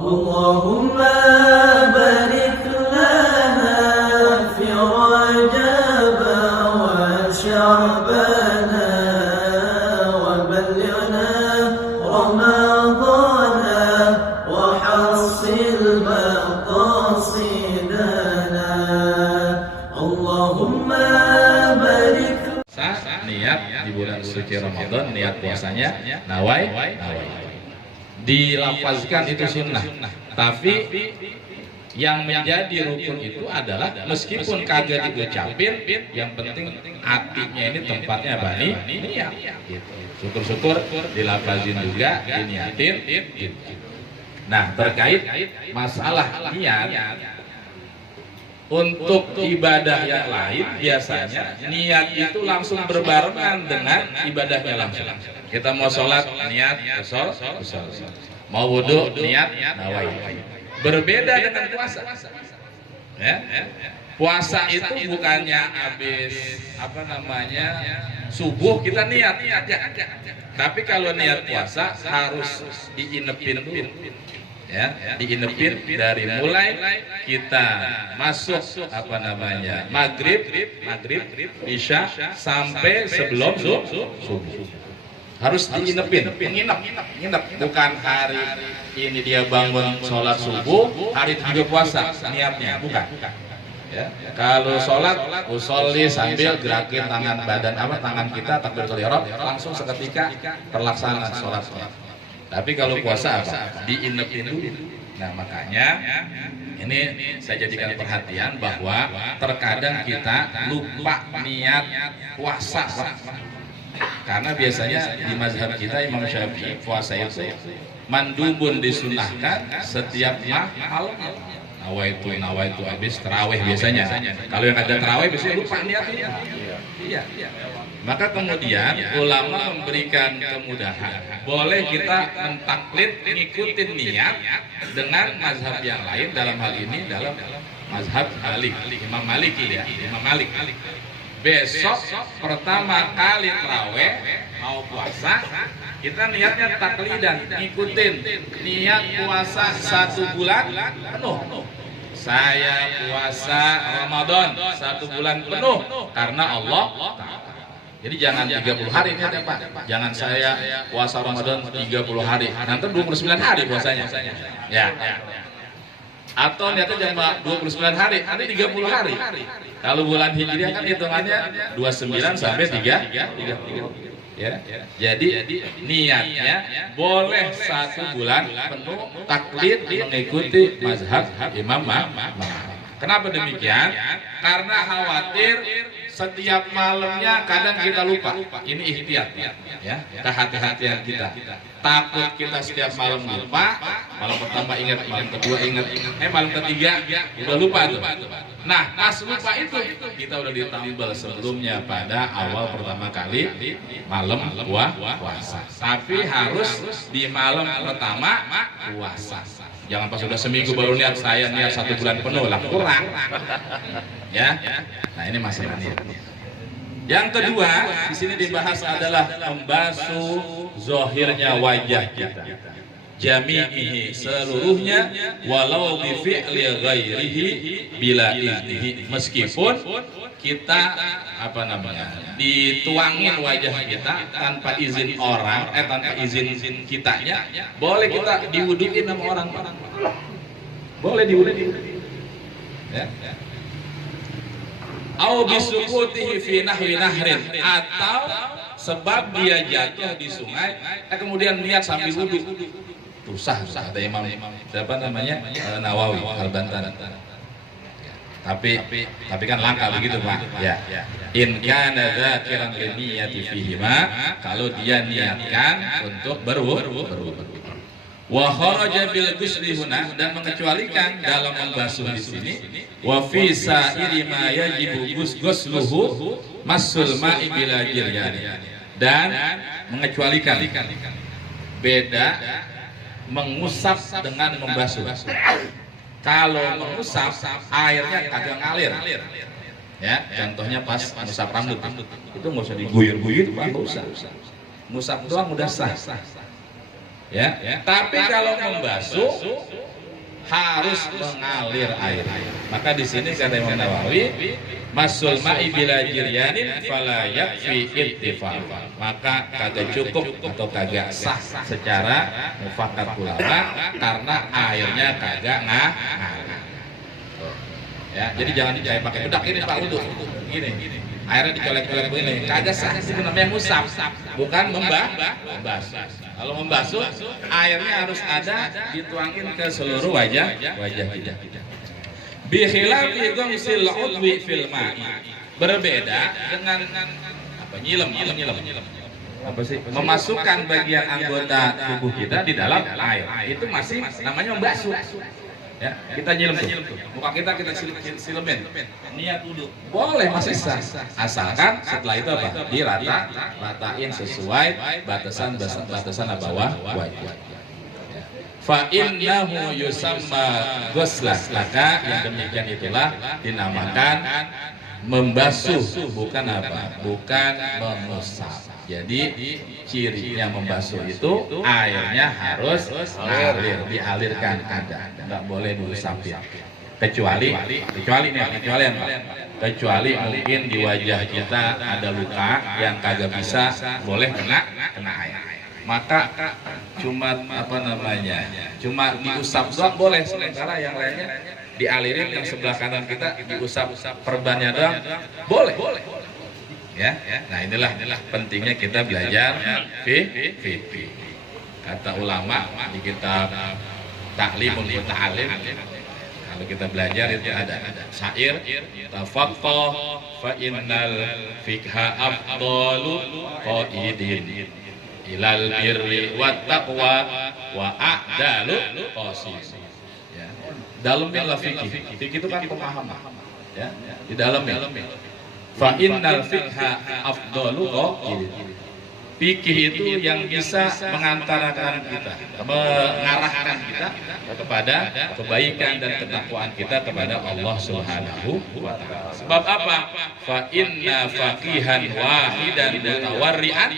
اللهم بارك لنا في رجب وشعبان وبلغنا رمضان وحصل مقاصدنا اللهم بارك. Niat di bulan suci Ramadan, niat puasanya nawai, dilafazkan itu sunnah, tapi yang menjadi rukun itu adalah meskipun kagak diucapin, yang penting hatinya ini tempatnya bani niat gitu. Syukur-syukur dilafazin juga, diniatin gitu. Nah, terkait masalah niat untuk ibadah yang lain, biasanya niat itu langsung berbarengan dengan ibadahnya langsung. Kita mau sholat, niat usul, mau wudhu, niat nawai. Berbeda dengan puasa. Ya? Puasa itu bukannya habis subuh kita niat aja. Tapi kalau niat puasa harus diinepin dulu. Ya, diinepin dari mulai kita masuk maghrib, isya sampai sebelum subuh. Harus diinepin, menginap. Bukan hari ini dia bangun sholat subuh, hari itu juga puasa niatnya, bukan. Ya, kalau sholat usolli sambil gerakin tangan kita takbiratul ihram, langsung seketika terlaksana sholat. Tapi kalau puasa apa? Diinepin dulu. Nah, makanya ini saya jadikan perhatian bahwa terkadang kita lupa niat puasa. Karena biasanya di mazhab kita Imam Syafi'i puasa itu mandubun disunahkan setiap malam. Nawaitu habis tarawih biasanya. Kalau yang ada tarawih biasanya lupa niatnya. Iya. Maka kemudian ulama memberikan kemudahan. Boleh kita mentaklid ngikutin niat dengan mazhab yang lain, dalam hal ini dalam mazhab Imam Maliki ya, Imam Malik. Besok pertama kali tarawih mau puasa, kita niatnya taklidan, ngikutin niat puasa 1 bulan penuh. Saya puasa Ramadan 1 bulan penuh karena Allah. Jadi jangan 30 hari niatnya Pak. Jangan saya puasa Ramadan 30 hari. Nanti 29 hari puasanya. Ya. Atau niatnya cuma 29 hari, nanti 30 hari. Kalau bulan Hijriah kan hitungannya 29 sampai 30. Ya. Jadi niatnya boleh 1 bulan penuh taklid mengikuti mazhab Imam Malik. Kenapa demikian? Karena khawatir setiap malamnya kadang kita lupa. Ini ikhtiar ya, kehati-hatian kita. Takut kita setiap malam lupa, malam pertama ingat, malam kedua ingat, malam ketiga udah lupa tuh. Nah, pas lupa itu kita udah ditambal sebelumnya pada awal pertama kali malam puasa. Tapi harus di malam pertama puasa. Jangan pas sudah seminggu baru niat, saya niat 1 bulan penuh lah, kurang. Ya. Nah, ini masalahnya. Yang kedua, di sini dibahas adalah membasuh zahirnya wajah kita. Jami'ihi, seluruhnya, walau bi fi'li ghairihi bila iznihi. Meskipun kita dituangin wajah kita tanpa izin orang, tanpa izin kitanya, boleh kita diwuduin sama orang. Boleh diwuduin. Ya. Au bisukutihi fi nahwi nahrin, atau sebab dia jatuh di sungai, kemudian niat sambil wudu. Itu sah kata Imam Nawawi Al-Bantan. Tapi kan langka begitu Pak. Ya. In kana dzakiran li niyyati fihima, kalau dia niatkan untuk berwudu. Wa kharaja bil ghusli huna, dan mengecualikan dalam membasuh di sini, wa fi sa'iri ma yajibu ghusluhu masul ma'i bila jiryan, dan mengecualikan beda mengusap dengan membasuh. Kalau mengusap airnya kagak ngalir. Ya, contohnya pas ngusap rambut itu nggak usah diguyur-guyur, Pak, nggak usah. Ngusap doang udah sah. Ya. Tapi kalau membasuh harus mengalir air. Maka di sini kata Imam Nawawi, masul ma'i bila jiryanin fala yakfi ittifaq. Maka kagak cukup atau kagak sah secara mufakat ulama karena airnya kagak ngalir. Ya, jadi jangan kayak pakai bedak ini Pak Udu. Gini. Airnya dicolek-colek begini, kagak sah, itu namanya musab, bukan membasuh. Kalau membasuh, airnya harus ada dituangin ke seluruh wajah kita. Bi khilafi ghamsil udwi fil ma'i. Berbeda dengan apa? Nyilem. Apa sih? Memasukkan bagian anggota tubuh kita di dalam air. Itu masih namanya membasuh. Ya, kita nyilem tuh. Muka kita silemin. Niat wudu. Boleh masih sah. Asalkan setelah itu apa? Diratain sesuai batasan bawah wajah. Fa innahu yusamma ghuslan. Maka yang demikian itulah dinamakan membasuh, bukan apa? Bukan mengusap. Jadi cirinya membasuh itu airnya harus ngalir, dialirkan ada, nggak boleh diusapin. Kecuali mungkin di wajah kita ada luka yang kagak bisa boleh kena air. Maka cuma cuma diusap doang boleh, sementara yang lainnya dialirin, yang sebelah kanan kita diusap perbannya doang boleh. Ya, nah inilah pentingnya kita belajar fikih. Kata ulama di kitab Ta'limul Muta'allim, kalau kita belajar itu ada syair, tafaqqah fa innal fiqha afdalu qaidin ilal birri wat taqwa wa a'dalu qasid. Ya, dalamnya fikih. Fikih itu kan pemahaman. Ya, di dalamnya. Fa innal fiqha afdalu qaidin. Fikih itu yang bisa mengantarkan kita, mengarahkan kita kepada kebaikan dan ketakwaan kita kepada Allah Subhanahu wa taala. Sebab apa? Fa inna faqihan wahidan mutawarri'an